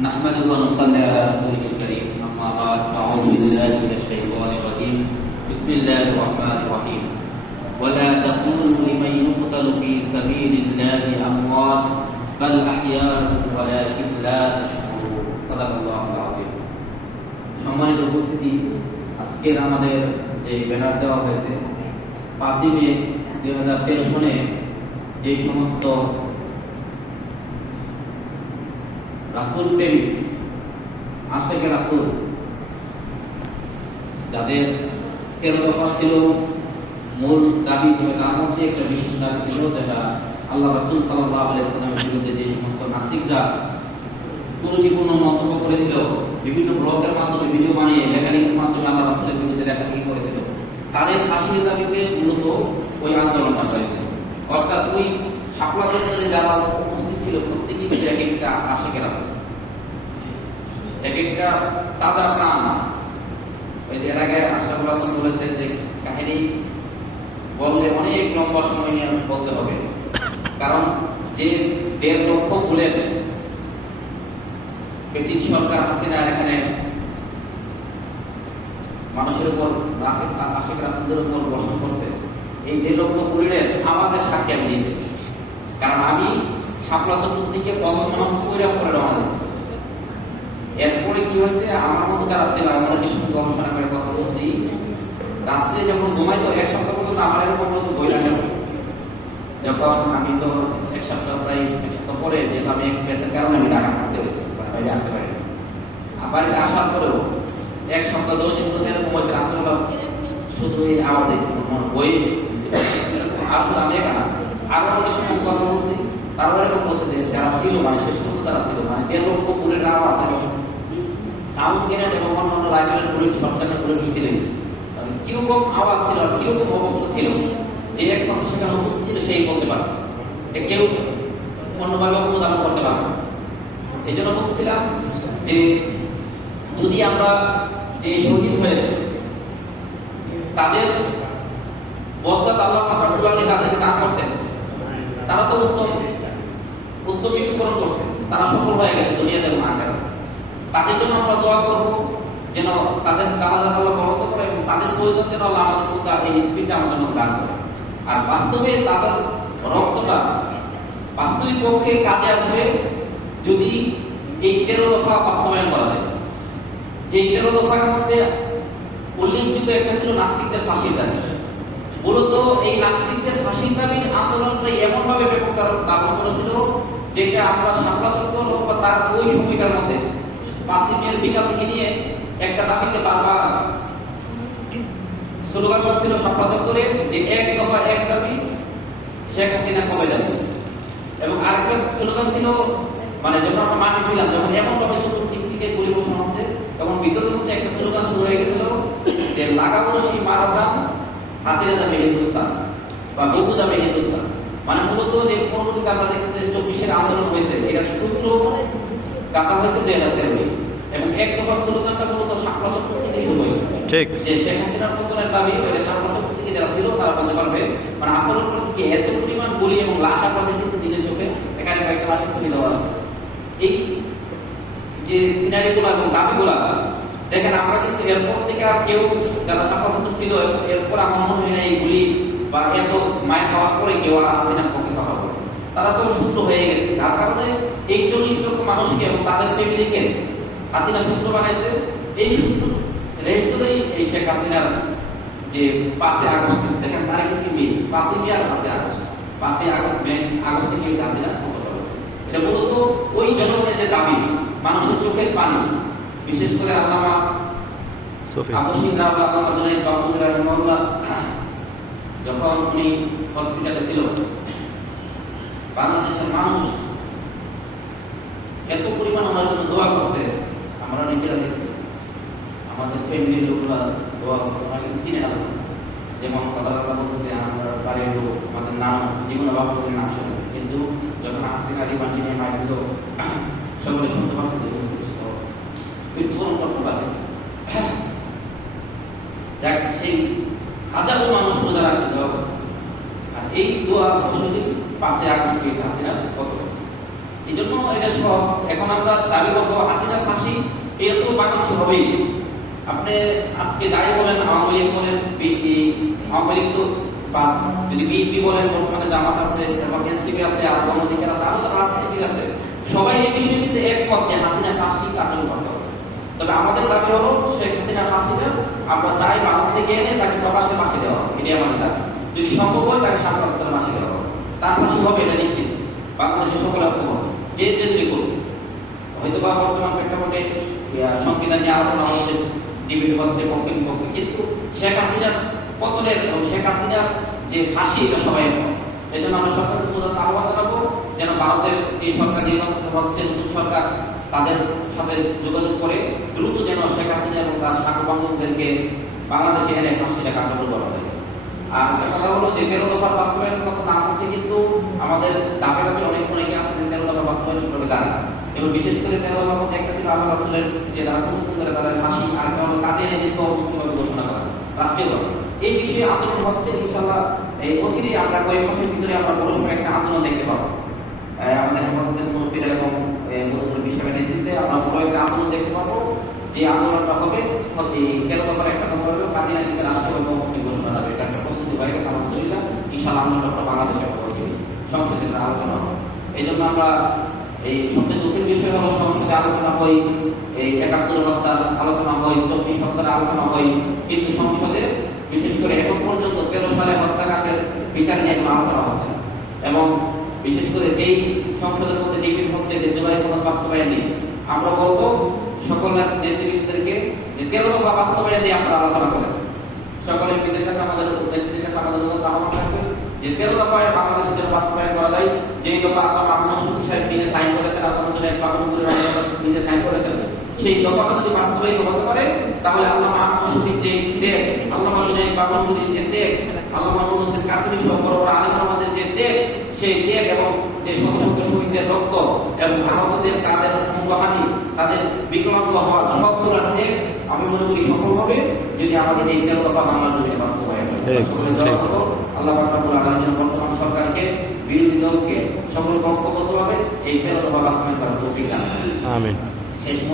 نحمده ونصلي على رسوله الكريم أما بعد أعوذ بالله من الشيطان الرجيم بسم الله الرحمن الرحيم ولا تقولوا لمن يقتل في سبيل الله أموات بل أحياء ولكن لا تشعرون صدق الله العظيم সম্মানিত উপস্থিতি, আজকের আমাদের যে ব্যানার দেওয়া হয়েছে 5 মে 2013 সনে যে সমস্ত রাসূল প্রেমিক আশিকে রাসূল যাদের 13 দফা ছিল মূল দাবি, তার মধ্যে একটা বিশেষ দাবি ছিল যেটা আল্লাহ রাসূল সাল্লাল্লাহু আলাইহি ওয়াসাল্লামের বিরুদ্ধে যে সমস্ত নাস্তিকরা কুরুচিপূর্ণ মন্তব্য করেছিল, বিভিন্ন ব্লগের মাধ্যমে ভিডিও বানিয়ে লেখালেখির মাধ্যমে আল্লাহ রাসূলের বিরুদ্ধে লেখালেখি করেছিল, তাদের ফাঁসির দাবিতে মূলত ওই আন্দোলনটা হয়েছে। অর্থাৎ ওই শাপলা চত্বরে যারা উপস্থিত ছিল প্রত্যেকেই ছিল এক একটা আশিকে রাসূল, এক একটা তাজা প্রাণ। ওই যে এর আগে আশরাফুল হাসান বলেছে যে কাহিনী বললে অনেক লম্বা সময় নিয়ে বলতে হবে, কারণ যে 1.5 লক্ষ বুলেট বেশি সরকার হাসিনা এখানে মানুষের উপর আশিক রাসূলদের উপর বর্ষণ করছে, এই 1.5 লক্ষ বুলেট আমাদের সাক্ষী আমি দিতে, কারণ আমি শাপলা চত্বর থেকে প্রথম নামাজ পড়ে রওনা দিয়েছি। এরপরে কি হয়েছে, আমার মতো যারা ছিল আমরা অনেক সময় গবেষণা করে কথা বলছি, রাত্রে যখন ঘুমাইতো 1 সপ্তাহ পর্যন্ত আমার এরকম মতো বই লাগে। যখন আমি তো 1 সপ্তাহ প্রায় 1 সপ্তাহ পরে যেহেতু আমি কেসের কারণে আমি ঢাকা থাকতে হয়েছে, বাইরে আসতে পারি। বাড়িতে আসার পরেও 1 সপ্তাহ 10 দিন ধরে এরকম হয়েছে, রাত্রে শুধু এই আওয়াজে বই আর শুধু আমি একা না, আরো অনেক সময় কথা বলছি, তারপরে এরকম বলছে যে যারা ছিল মানে শেষ পর্যন্ত যারা ছিল মানে 1.5 লক্ষ পুরের নাম আছে, সাউন্ড গ্রেনেড এবং অন্যান্য রাইফেলের বুলেট সরকারের বুলেট ছিলেন, কিরকম আওয়াজ ছিল আর কিরকম অবস্থা ছিল, যে একমাত্র সেখানে উপস্থিত ছিল সেই বলতে পারে, কেউ অন্যভাবে অনুধাবন করতে পারে। এই জন্য বলছিলাম যে যদি আমরা যে শহীদ হয়েছে তাদের বদলা আল্লাহ পাক তাদেরকে দান করছেন, তারা তো উত্তম মৃত্যুবরণ করছে, তারা সফল হয়ে গেছে দুনিয়াতে এবং আখিরাতে। তাদের জন্য আমরা দোয়া করব যেন তাদের কামাজাত আল্লাহ বরকত করে এবং তাদের প্রয়োজন যেন আল্লাহ আমাদের মধ্যে এই স্পিডটা আমাদের মধ্যে দান করে। আর বাস্তবে তাদের রক্তটা বাস্তবিক পক্ষে কাজে আসবে যদি এই 13 দফা বাস্তবায়ন করা যায়। যে 13 দফার মধ্যে উল্লেখযোগ্য একটা ছিল নাস্তিকদের ফাঁসির দাবি। মূলত এই নাস্তিকদের ফাঁসির দাবির আন্দোলনটা এমনভাবে ব্যাপক দাবন করেছিল যেটা আমরা শাপলা চত্বর অথবা তার ওই সময়টার মধ্যে 5 মের বিকাল থেকে নিয়ে একটা দাবিতে বারবার স্লোগান করছিল শাপলা চত্বরে যে 1 দফা 1 দাবি, শেখ হাসিনা কবে যাবে। এবং আরেকটা স্লোগান ছিল মানে যখন আমরা মাঠে ছিলাম, যখন এমনভাবে চতুর্দিক থেকে পরিবেশন হচ্ছে তখন ভিতরের মধ্যে একটা স্লোগান শুরু হয়ে গেছিল যে লাগাবো সেই মারাটা হাসিনা যাবে হিন্দুস্তান বা গবু যাবে হিন্দুস্তান। মানে মূলত যে পরবর্তীতে আমরা দেখতেছি 24-এর আন্দোলন হয়েছে, এটা সূত্র গাঁথা হয়েছে 2013 এবং 1 দফার স্লোগানটা মূলত শাপলা চত্বর থেকে শুরু হয়েছে। ঠিক যে শেখ হাসিনার পতনের দাবি এটা শাপলা চত্বর থেকে যারা ছিল তারা বলতে পারবে, মানে আসলের পর থেকে এত পরিমাণ গুলি এবং লাশ আমরা দেখেছি দিনের চোখে, এখানে কয়েকটা লাশের ছবি দেওয়া আছে। এই যে সিনারিগুলো এবং দাবিগুলো দেখেন, আমরা কিন্তু এরপর থেকে আর কেউ যারা শাপলা চত্বর ছিল এরপর আমার মনে হয় না এইগুলি বা এত মায়ের খাওয়ার পরে কেউ আর হাসিনার পক্ষে কথা বলে, তারা তো সূত্র হয়ে গেছে। তার কারণে 41 লক্ষ মানুষকে এবং তাদের ফ্যামিলিকে হাসিনা সূত্র বানাইছে। এই সূত্র রেশ ধরেই এই শেখ হাসিনার যে 5 আগস্ট দেখেন তারিখ কিন্তু মিল 5 মে আর 5 আগস্ট 5 আগস্ট থেকে হাসিনা পতন হয়েছে। এটা মূলত ওই জনগণের যে দাবি, মানুষের চোখের পানি, বিশেষ করে আল্লামা আবু সিনা বা আল্লামা জুনাইদ বাবুল রাহিমাহুল্লাহ যখন উনি হসপিটালে ছিল, বাংলাদেশের মানুষ এত পরিমাণ ওনার জন্য দোয়া করছে, আমরা নিজেরা দেখছি, আমাদের ফ্যামিলির লোকরা দোয়া করছে, ওনাকে চিনে না, যেমন কথাবার্তা বলতেছে আমরা বাড়ির লোক, আমাদের নাম জীবনে বাবুদের নাম শুনে, কিন্তু যখন হাসিনা রিমান্ডে নিয়ে মাইক দিল সকলে শুনতে পারছে যে মৃত্যুবরণ করতে পারে। যাক, সেই হাজারো মানুষ রোজা রাখছে, দোয়া করছে, আর এই দোয়া ফসলি 5 আগস্ট হাসিনা কত করছে। এই জন্য এটা সহজ। এখন আমরা দাবি করবো হাসিনার ফাঁসি, এটা তো বাংলাদেশে হবেই। আপনি আজকে যাই বলেন, আওয়ামী লীগ বলেন, আওয়ামী লীগ তো বাদ, যদি বিএনপি বলেন, বর্তমানে জামাত আছে, এনসিপি আছে, আর গণঅধিকার আছে, আরো তো রাজনীতিবিদ আছে, সবাই এই বিষয়ে কিন্তু একমত যে হাসিনার ফাঁসি কার্যকর করতে হবে। তবে আমাদের দাবি হলো শেখ হাসিনার ফাঁসিটা আমরা চাই ভারত থেকে এনে তাকে প্রকাশ্যে ফাঁসি দেওয়া হবে, এটাই আমাদের দাবি। যদি সম্ভব হয় তাকে সাংবাদিকতার ফাঁসি দেওয়া হবে, তার ফাঁসি হবে এটা নিশ্চিত। বাংলাদেশের সকলে ঐক্যমত, যে যদি করুন। হয়তো বা বর্তমান প্রেক্ষাপটে সংবিধান নিয়ে আলোচনা হচ্ছে, ডিবেট হচ্ছে পক্ষে বিপক্ষে, কিন্তু শেখ হাসিনার পতনের এবং শেখ হাসিনার যে ফাঁসি এটা সবাই একমত। এই জন্য আমরা সরকারের সুযোগ আহ্বান জানাবো যেন ভারতের যে সরকার নির্বাচন হচ্ছে, নতুন সরকার, তাদের সাথে যোগাযোগ করে দ্রুত যেন শেখ হাসিনা এবং তার সাংবাদিকদেরকে বাংলাদেশে এনে ফাঁসিটা কার্যকর করা যায়। আর একটা কথা হলো যে 13 দফার বাস্তবায়নের কথা না করতে কিন্তু আমাদের দাবি অনেকে আছে যে 13 দফার বাস্তবায়ন সম্পর্কে জানে না। এবং বিশেষ করে 13 দফার মধ্যে একটা ছিল আল্লাহ রাসূলের যে যারা কুফরি করে তাদের ফাঁসি, আর একটা হলো কাদের নির্দিষ্ট অবস্থাভাবে ঘোষণা করা রাষ্ট্রীয়ভাবে। এই বিষয়ে আন্দোলন হচ্ছে, ইনশাআল্লাহ এই অচিরেই আমরা কয়েক মাসের ভিতরে আমরা বড়সড় একটা আন্দোলন দেখতে পাবো। আমাদের হেফাজতের মুরব্বীরা এবং মুরব্বী বিশ্বের নেতৃত্বে আমরা বড় একটা আন্দোলন দেখতে পাবো। যে আন্দোলনটা হবে এই 13 দফার একটা দফা হবে কাদিনা থেকে রাষ্ট্রীয়ভাবে অবস্থান ঘোষণা হবে। এটা একটা প্রস্তুতি হয়ে গেছে আলহামদুলিল্লাহ। ইনশাআল্লাহ আন্দোলনটা বাংলাদেশে হচ্ছে সংসদে আলোচনা হবে। এই জন্য আমরা এই সবচেয়ে দুঃখের বিষয় হলো সংসদে আলোচনা হয়, এই 71 হত্যার আলোচনা হয়, 24 হত্যার আলোচনা হয়, কিন্তু সংসদে বিশেষ করে এখন পর্যন্ত 13 সালে হত্যাকাণ্ডের বিচার নিয়ে কোনো আলোচনা হচ্ছে না। এবং বিশেষ করে যেই সংসদের মধ্যে ডিবেট হচ্ছে যে জুলাই সনদ বাস্তবায়ন নিয়ে, আমরা বলবো সকল নেতৃবৃন্দদেরকে যে 13 দফা বাস্তবায়ন নিয়ে আপনারা আলোচনা করেন। সকল এমপিদের কাছে আমাদের নেতৃত্বের কাছে আমাদের আহ্বান থাকবে যে 13 দফায় বাংলাদেশের জন্য বাস্তবায়ন করা যায়। যেই দফা আল্লাহ মাহমুদ শফি সাহেব নিজে সাইন করেছেন, আল্লাহ নিজে সাইন করেছেন, সেই দফাটা যদি বাস্তবায়িত হতে পারে তাহলে আল্লাহ মাহমুদ শফির যে দেখ, আল্লাহ বাবুল যে দেখ, আল্লাহ মাহমুদ হোসেন কাসেমি সহ বড় বড় আলেম আমাদের যে দেখ, সেই দেখ এবং যে শত শত শহীদদের রক্ত এবং আহতদের তাদের অঙ্গহানি, তাদের বিকলাঙ্গ হওয়ার সবগুলো দেখ আমি মনে করি সফল হবে যদি আমাদের এই 13 দফা বাংলার জমিতে বাস্তবায়ন হয়। আল্লাহ পাক রব্বুল আলামিন বর্তমান সরকারকে, বিরোধী দলকে সকল পক্ষবদ্ধভাবে এই 13 দফা বাস্তবায়ন করার তৌফিক দান করেন। আমিন। শেষ